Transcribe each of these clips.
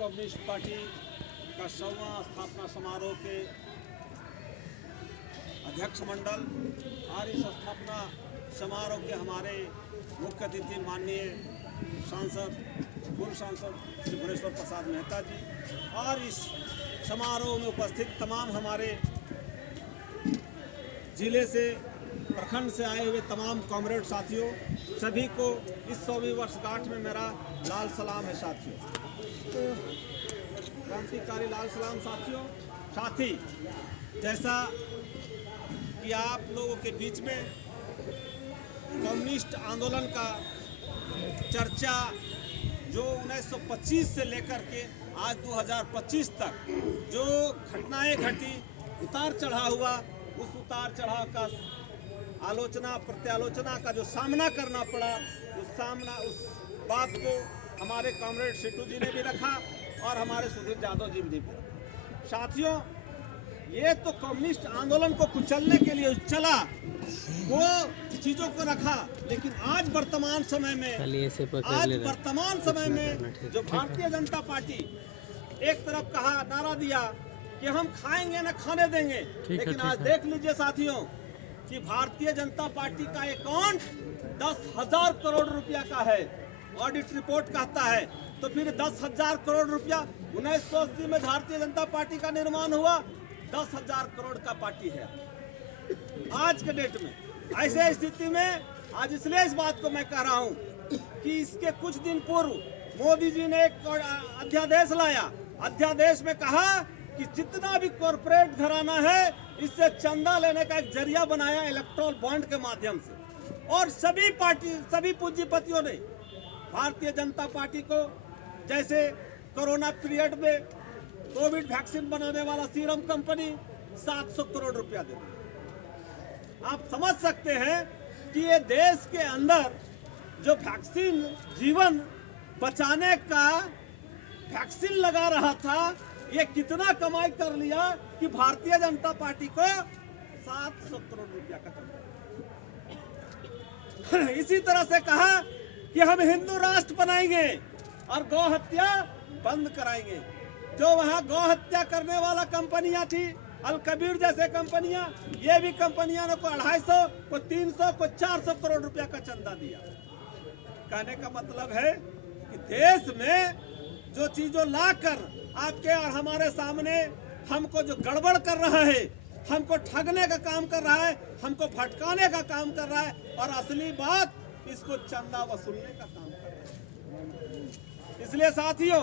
Communist party का 100वां स्थापना समारोह के अध्यक्ष मंडल और इस स्थापना समारोह के हमारे मुख्य अतिथि माननीय सांसद पूर्व सांसद श्री भुवनेश्वर प्रसाद मेहता जी और इस समारोह में उपस्थित तमाम हमारे जिले से प्रखंड से आए हुए तमाम कॉमरेड साथियों, सभी को इस 100वीं वर्षगांठ में मेरा लाल सलाम है साथियों। क्रांतिकारी लाल सलाम साथियों। साथी, जैसा कि आप लोगों के बीच में कम्युनिस्ट आंदोलन का चर्चा जो 1925 से लेकर के आज 2025 तक जो घटनाएं घटी, उतार चढ़ाव हुआ, उस उतार चढ़ाव का आलोचना प्रत्यालोचना का जो सामना करना पड़ा, उस बात को हमारे कॉमरेड सिट्टू जी ने भी रखा और हमारे सुधीर यादव जी ने भी रखा। साथियों, ये तो कम्युनिस्ट आंदोलन को कुचलने के लिए चला, वो चीज़ों को रखा, लेकिन आज वर्तमान समय में जो भारतीय जनता पार्टी एक तरफ कहा, नारा दिया कि हम खाएंगे न खाने देंगे, लेकिन आज देख लीजिए साथियों कि भारतीय जनता पार्टी का अकाउंट 10,000 करोड़ रुपया का है, ऑडिट रिपोर्ट कहता है। तो फिर 10,000 करोड़ रुपया 1980 में भारतीय जनता पार्टी का निर्माण हुआ, 10,000 करोड़ का पार्टी है आज के डेट में। ऐसे स्थिति में आज इसलिए इस बात को मैं कह रहा हूं कि इसके कुछ दिन पूर्व मोदी जी ने एक अध्यादेश लाया। अध्यादेश में कहा कि जितना भी कॉरपोरेट घराना है, इससे चंदा लेने का एक जरिया बनाया इलेक्ट्रल बॉन्ड के माध्यम से, और सभी पूंजीपतियों ने भारतीय जनता पार्टी को, जैसे कोरोना पीरियड में कोविड वैक्सीन बनाने वाला सीरम कंपनी 700 करोड़ रुपया दे दिया। आप समझ सकते हैं कि ये देश के अंदर जो वैक्सीन जीवन बचाने का वैक्सीन लगा रहा था, ये कितना कमाई कर लिया कि भारतीय जनता पार्टी को 700 करोड़ रुपया का कमाई। इसी तरह से कहा कि हम हिंदू राष्ट्र बनाएंगे और गौ हत्या बंद कराएंगे। जो वहां गौ हत्या करने वाला कंपनियां थी, अल कबीर जैसे कंपनियां, ये भी कंपनियां ने को 250, को 300, को 400 करोड़ रुपया का चंदा दिया। कहने का मतलब है कि देश में जो चीजों लाकर आपके और हमारे सामने हमको जो गड़बड़ कर रहा है, हमको ठगने का काम कर रहा है, हमको भटकाने का काम कर रहा है, और असली बात इसको चंदा वसूलने का काम कर रहा है। इसलिए साथियों,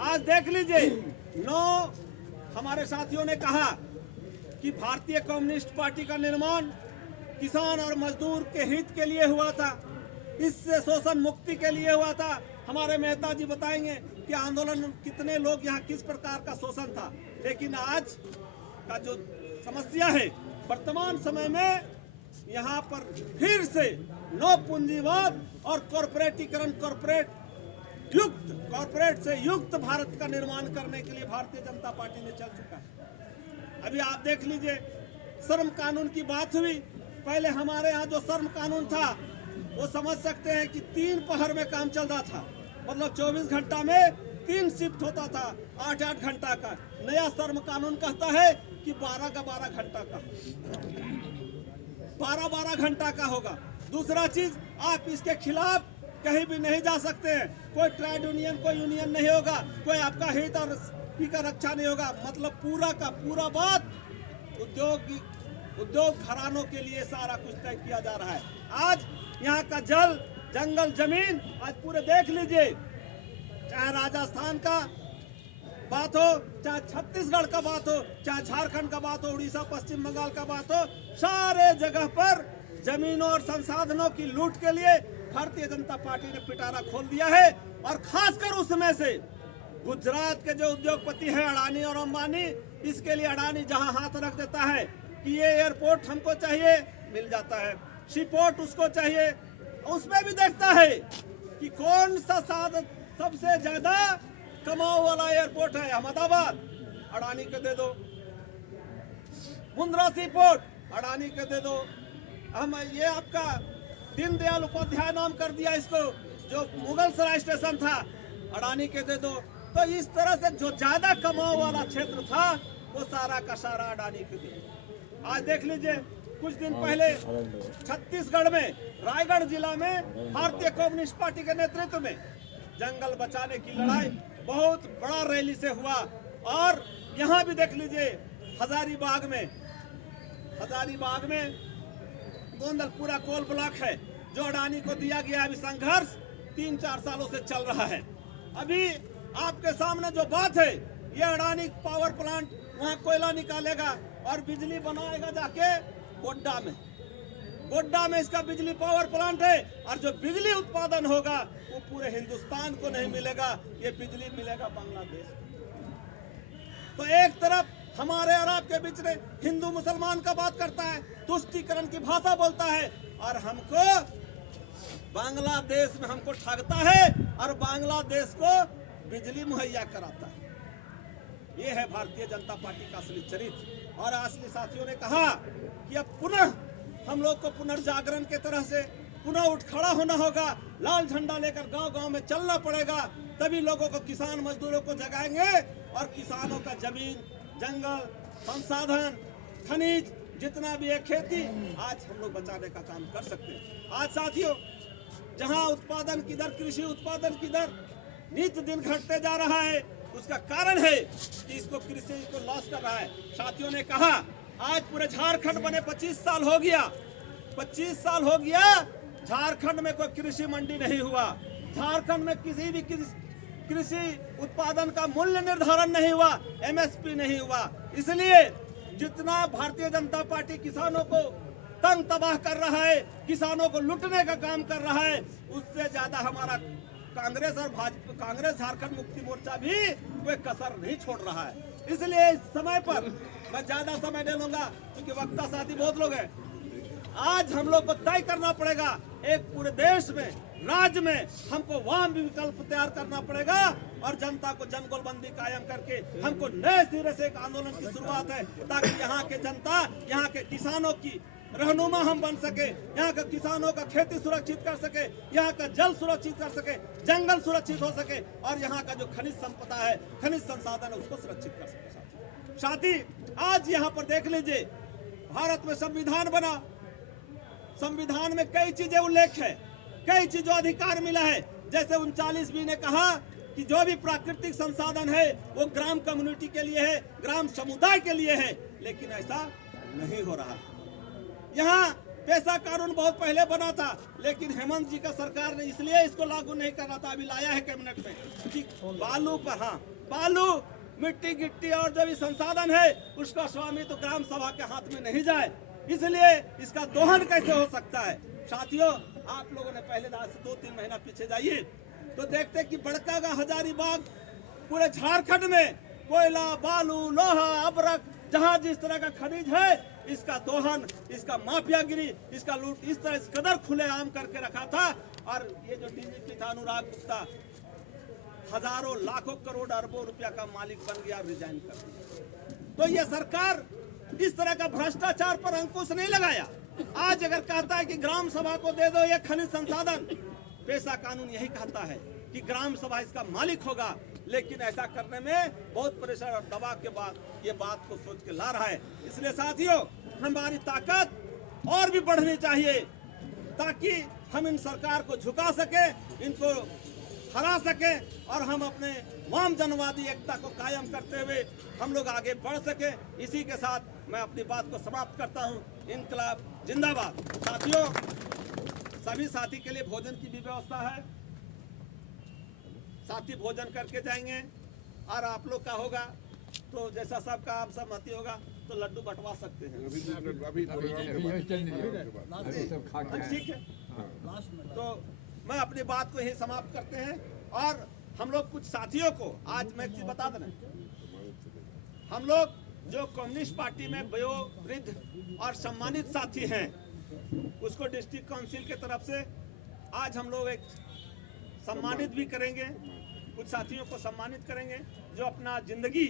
आज देख लीजिए, 9 हमारे साथियों ने कहा कि भारतीय कम्युनिस्ट पार्टी का निर्माण किसान और मजदूर के हित के लिए हुआ था, इससे शोषण मुक्ति के लिए हुआ था। हमारे मेहता जी बताएंगे कि आंदोलन कितने लोग यहाँ किस प्रकार का शोषण था। लेकिन आज का जो समस्या है, वर्तमान समय में यहाँ पर फिर से नो पूंजीवाद और कॉरपोरेटीकरण, कॉरपोरेट से युक्त भारत का निर्माण करने के लिए भारतीय जनता पार्टी ने चल चुका है। अभी आप देख लीजिए, श्रम कानून की बात हुई। पहले हमारे यहाँ जो श्रम कानून था, वो समझ सकते हैं कि 3 पहर में काम चल रहा था, मतलब 24 घंटा में 3 शिफ्ट होता था, 8-8 घंटा का। नया श्रम कानून कहता है कि 12 घंटा का, 12 घंटा का होगा। दूसरा चीज, आप इसके खिलाफ कहीं भी नहीं जा सकते हैं, कोई ट्रेड यूनियन, कोई यूनियन नहीं होगा, कोई आपका हित और की रक्षा नहीं होगा। मतलब पूरा का पूरा बात उद्योग घरानों के लिए सारा कुछ तय किया जा रहा है। आज यहाँ का जल, जंगल, जमीन, आज पूरे देख लीजिए, चाहे राजस्थान का बात हो, चाहे छत्तीसगढ़ का बात हो, चाहे झारखंड का बात हो, उड़ीसा, पश्चिम बंगाल का बात हो, सारे जगह पर जमीनों और संसाधनों की लूट के लिए भारतीय जनता पार्टी ने पिटारा खोल दिया है। और खासकर उसमें से गुजरात के जो उद्योगपति हैं, अडानी और अंबानी, इसके लिए अडानी जहां हाथ रख देता है कि ये एयरपोर्ट हमको चाहिए, मिल जाता है, सीपोर्ट उसको चाहिए, उसमें भी देखता है कि कौन सा सबसे ज्यादा कमाओ वाला एयरपोर्ट है, अहमदाबाद, अडानी के दे दो। मुंद्रा सीपोर्ट, अडानी के दे दो। हम ये आपका दीनदयाल उपाध्याय नाम कर दिया इसको, जो मुगल सराय स्टेशन था, अडानी के दे दो। तो इस तरह से जो ज्यादा कमाओ वाला क्षेत्र था वो सारा का सारा अडानी को दिया। आज देख लीजिए, कुछ दिन पहले छत्तीसगढ़ में रायगढ़ जिला में भारतीय कम्युनिस्ट पार्टी के नेतृत्व में जंगल बचाने की लड़ाई बहुत बड़ा रैली से हुआ। और यहाँ भी देख लीजिए हजारीबाग में गोंदलपुरा कोल ब्लॉक है जो अडानी को दिया गया। अभी संघर्ष 3-4 सालों से चल रहा है। अभी आपके सामने जो बात है, ये अडानी पावर प्लांट वहाँ कोयला निकालेगा और बिजली बनाएगा जाके गोड्डा में इसका बिजली पावर प्लांट है। और जो बिजली उत्पादन होगा वो पूरे हिंदुस्तान को नहीं मिलेगा, ये बिजली मिलेगा बांग्लादेश। तो एक तरफ हमारे और आपके बीच में हिंदू मुसलमान का बात करता है, तुष्टीकरण की भाषा बोलता है, और हमको बांग्लादेश में हमको ठगता है और बांग्लादेश को बिजली मुहैया कराता है। ये है भारतीय जनता पार्टी का असली चरित्र। और असली साथियों ने कहा कि अब पुनः हम लोग को पुनर्जागरण के तरह से पुनः उठ खड़ा होना होगा, लाल झंडा लेकर गांव-गांव में चलना पड़ेगा, तभी लोगों को, किसान मजदूरों को जगाएंगे और किसानों का जमीन, जंगल, संसाधन, खनिज जितना भी है, खेती, आज हम लोग बचाने का काम कर सकते हैं। आज साथियों, जहां उत्पादन की दर, कृषि उत्पादन की दर नित्य दिन घटते जा रहा है, उसका कारण है कि इसको कृषि को लॉस कर रहा है। साथियों ने कहा आज पूरे झारखंड बने 25 साल हो गया, 25 साल हो गया, झारखंड में कोई कृषि मंडी नहीं हुआ, झारखंड में किसी भी कृषि उत्पादन का मूल्य निर्धारण नहीं हुआ, एमएसपी नहीं हुआ। इसलिए जितना भारतीय जनता पार्टी किसानों को तंग तबाह कर रहा है, किसानों को लूटने का काम कर रहा है, उससे ज्यादा हमारा कांग्रेस और भाजपा, कांग्रेस झारखंड मुक्ति मोर्चा भी कोई कसर नहीं छोड़ रहा है। इसलिए इस समय पर मैं ज्यादा समय नहीं लूंगा क्योंकि वक्ता साथी बहुत लोग हैं। आज हम लोग को तय करना पड़ेगा, एक पूरे देश में, राज्य में हमको वाम विकल्प तैयार करना पड़ेगा और जनता को जनगोलबंदी कायम करके हमको नए सिरे से एक आंदोलन की शुरुआत है, ताकि यहाँ के जनता, यहाँ के किसानों की रहनुमा हम बन सके, यहाँ के किसानों का खेती सुरक्षित कर सके, यहाँ का जल सुरक्षित कर सके, जंगल सुरक्षित हो सके और यहाँ का जो खनिज संपदा है, खनिज संसाधन है, उसको सुरक्षित कर सके। साथी, आज यहाँ पर देख लीजिए, भारत में संविधान बना, संविधान में कई चीजें उल्लेख है, कई चीजों अधिकार मिला है। जैसे 39B ने कहा कि जो भी प्राकृतिक संसाधन है वो ग्राम कम्युनिटी के लिए है, ग्राम समुदाय के लिए है, लेकिन ऐसा नहीं हो रहा। यहाँ पैसा कानून बहुत पहले बना था, लेकिन हेमंत जी का सरकार ने इसलिए इसको लागू नहीं कर रहा था, अभी लाया है कैबिनेट में कि बालू पर, हाँ, बालू, मिट्टी गिट्टी और जो भी संसाधन है उसका स्वामित्व तो ग्राम सभा के हाथ में नहीं जाए, इसलिए इसका दोहन कैसे हो सकता है। साथियों, आप लोगों ने पहले आज से 2-3 महीना पीछे जाइए तो देखते कि बड़का का हजारीबाग पूरे झारखंड में कोयला, बालू, लोहा, अबरक, जहां जिस तरह का खनिज है, इसका दोहन, इसका माफियागिरी, इसका लूट इस तरह इस कदर खुलेआम करके रखा था। और ये जो डीजीपी था अनुराग गुप्ता, हजारों लाखों करोड़ अरबों रुपया का मालिक बन गया, रिजाइन कर दिया। तो ये सरकार इस तरह का भ्रष्टाचार पर अंकुश नहीं लगाया। आज अगर कहता है कि ग्राम सभा को दे दो ये खनिज संसाधन, पैसा कानून यही कहता है कि ग्राम सभा इसका मालिक होगा, लेकिन ऐसा करने में बहुत प्रेशर और दबाव के बाद ये बात को सोच के ला रहा है। इसलिए साथियों, हमारी ताकत और भी बढ़नी चाहिए ताकि हम इन सरकार को झुका सके, इनको हरा सके और हम अपने वाम जनवादी एकता को कायम करते हुए हम लोग आगे बढ़ सके। इसी के साथ मैं अपनी बात को समाप्त करता हूँ। इनकलाब जिंदाबाद। साथियों, सभी साथी के लिए भोजन की भी व्यवस्था है, साथी भोजन करके जाएंगे और आप लोग का होगा तो जैसा सबका आप सहमति होगा तो लड्डू बंटवा सकते हैं। ठीक है, तो मैं अपनी बात को यही समाप्त करते हैं। और हम लोग कुछ साथियों को आज मैं एक चीज बता देना, हम लोग जो कम्युनिस्ट पार्टी में वयोवृद्ध और सम्मानित साथी हैं उसको डिस्ट्रिक्ट काउंसिल के तरफ से आज हम लोग एक सम्मानित भी करेंगे, कुछ साथियों को सम्मानित करेंगे जो अपना जिंदगी,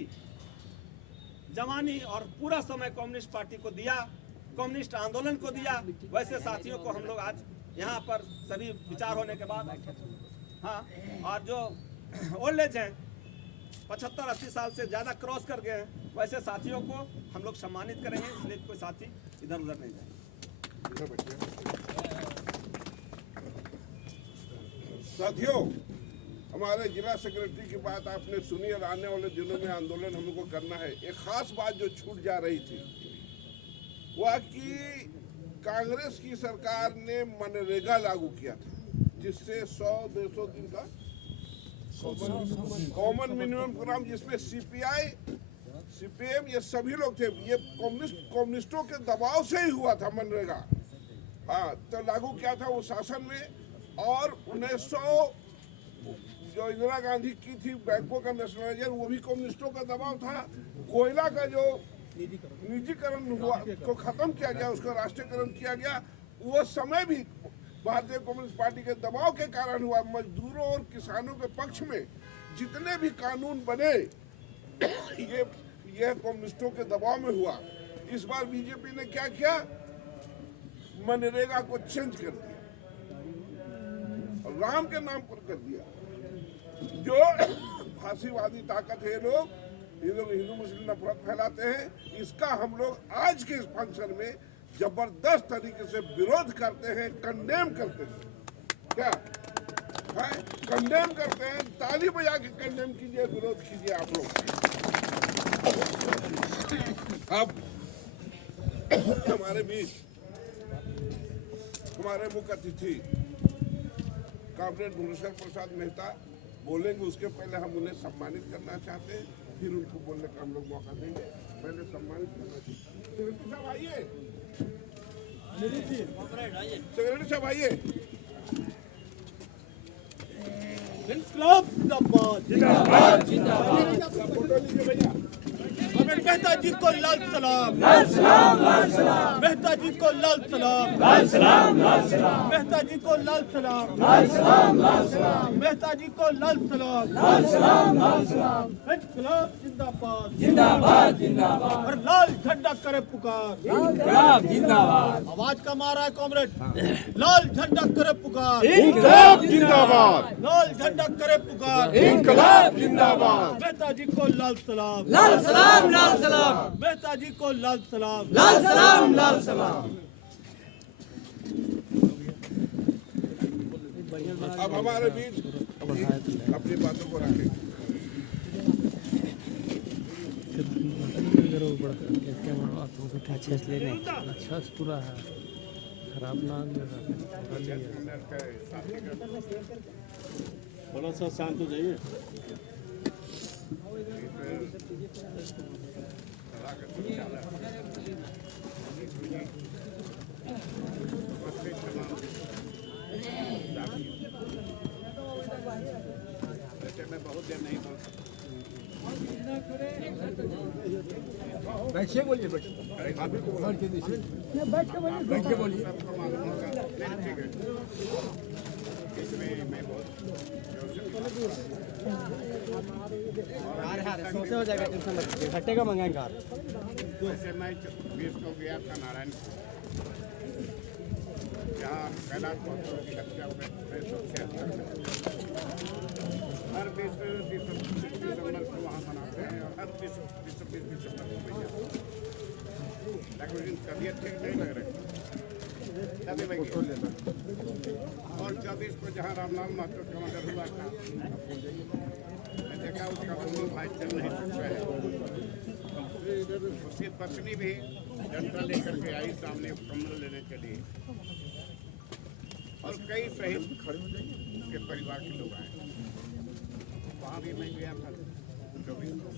जवानी और पूरा समय कम्युनिस्ट पार्टी को दिया, कम्युनिस्ट आंदोलन को दिया। वैसे साथियों को हम लोग आज यहाँ पर सभी विचार होने के बाद, हाँ, और जो ओल्ड एज हैं 75-80 साल से ज़्यादा क्रॉस कर गए हैं, वैसे साथियों को हम लोग सम्मानित करेंगे, इसलिए कोई साथी इधर उधर नहीं जाए। साथियों, हमारे जिला सेक्रेटरी की बात आपने सुनी और आने वाले दिनों में आंदोलन हम लोग को करना है। एक खास बात जो छूट जा रही थी वह कि कांग्रेस की सरकार ने मनरेगा लागू किया था, जिससे 100-150 दिन का कॉमन मिनिमम प्रोग्राम, जिसमें सीपीआई सीपीएम ये सभी लोग थे। ये कम्युनिस्टों के दबाव से ही हुआ था मनरेगा। हाँ, तो लागू किया था वो शासन में। और 1900 जो इंदिरा गांधी की थी बैंकों का नेशनलाइजेशन, वो भी कम्युनिस्टों का दबाव था। कोयला का जो निजीकरण हुआ को खत्म किया गया, उसका राष्ट्रीयकरण किया गया, वो समय भी भारतीय कम्युनिस्ट पार्टी के दबाव के कारण हुआ। मजदूरों और किसानों के पक्ष में जितने भी कानून बने ये कम्युनिस्टों के दबाव में हुआ। इस बार बीजेपी ने क्या किया, मनरेगा को चेंज कर दिया, राम के नाम पर कर दिया। जो फांसीवादी ताकत है, ये लोग हिंदू मुस्लिम नफरत फैलाते हैं। इसका हम लोग आज के इस फंक्शन में जबरदस्त तरीके से विरोध करते हैं, कंडेम करते हैं। क्या है? कंडेम करते हैं। ताली बजा के कंडेम कीजिए, विरोध कीजिए आप लोग। अब हमारे बीच हमारे मुख्य अतिथि कॉमरेड भुवनेश्वर प्रसाद मेहता बोलेंगे। उसके पहले हम उन्हें सम्मानित करना चाहते हैं, फिर उनको बोलने का हम लोग मौका देंगे। पहले सम्मानित करना चाहिए। सेक्रेटरी साहब आइए, सेक्रेटरी साहब आइए। फोटो लीजिए भैया। मेहता जी को लाल सलाम, लाल सलाम, लाल सलाम। मेहता जी को लाल सलाम, लाल सलाम, लाल सलाम। मेहता जी को लाल सलाम, लाल सलाम, लाल सलाम। मेहता जी को लाल सलाम, लाल सलाम, लाल सलाम। इनकलाब जिंदाबाद, जिंदाबाद, जिंदाबाद। और लाल झंडा करे पुकार, इनकलाब जिंदाबाद। आवाज का मारा है कॉमरेड, लाल झंडा करे पुकार, इनकलाब जिंदाबाद, लाल झंडा करे पुकार, इनकलाब जिंदाबाद। मेहता जी को लाल सलाम, लाल सलाम, लाल सलाम। मेहता जी को लाल सलाम, लाल सलाम, लाल सलाम। अब हमारे बीच अपनी बातों को रखें। अच्छा पूरा है, खराब ना थोड़ा सा शांत हो जाइए। मैं बहुत देर नहीं बोल सकता। बैठिए, बोलिए, बैठिए। बैठ के बोलिए। सोचे हो जाएगा, टेंशन मत लीजिए, घटेगा मंगाएंगे। वैसे मैं 20 को गया था नारायण, जहाँ कैलाश महोत्सव की हत्या हुई। हर 20 दिसंबर को वहाँ मनाते हैं, और हर 20 दिसंबर को भैया। लेकिन तबीयत ठीक नहीं लग रही, तभी मैं गया। और 24 को जहाँ रामलाल महतो का मर्डर हुआ था, मैं देखा उसका दोनों भाई चल नहीं सकता है। उसकी पत्नी भी डंडा लेकर के आई सामने कमल लेने के लिए, और कई शहीद के परिवार के लोग आए। वहाँ भी मैं गया था 24 को।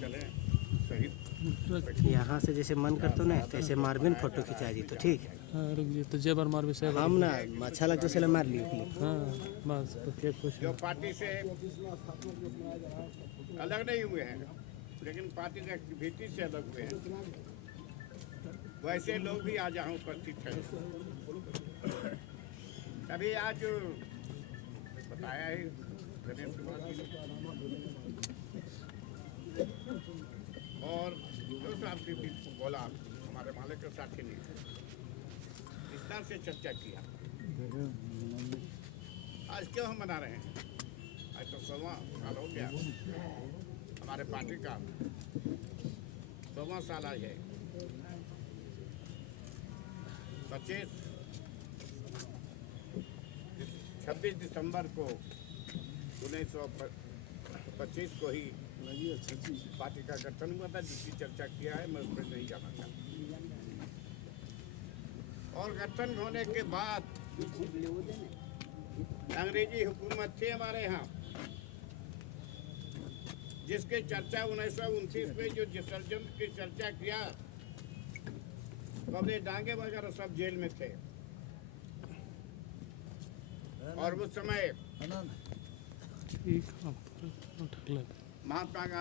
चले शहीद यहाँ से जैसे मन करते ना तैसे मारबीन फोटो खिंचा दी तो ठीक। हाँ रुक जाइए, तो जेबर मार भी सही। हम ना अच्छा लगता है मार लिए। हाँ बस तो क्या खुश जो पार्टी से अलग नहीं हुए हैं, लेकिन पार्टी के भीतर से अलग हुए हैं, वैसे लोग भी आज यहाँ उपस्थित हैं। तभी आज बताया है रमेश कुमार जी ने, और दूसरा भी बोला हमारे मालिक के साथी ने, विस्तार से चर्चा किया। आज क्यों हम मना रहे हैं? आज तो 16वां साल हो गया हमारे पार्टी का, 16वां साल आज है। 26 दिसंबर को 1925 को ही पार्टी का गठन हुआ था, जिसकी चर्चा किया है, मैं उस पर नहीं जाना चाहता। और गठन होने के बाद अंग्रेजी हुकूमत थी हमारे यहाँ, जिसके चर्चा 1929 में जो षड्यंत्र की चर्चा किया, तो अपने डांगे वगैरह सब जेल में थे। और उस समय ठीक, अब उठ ले। महात्मा गांधी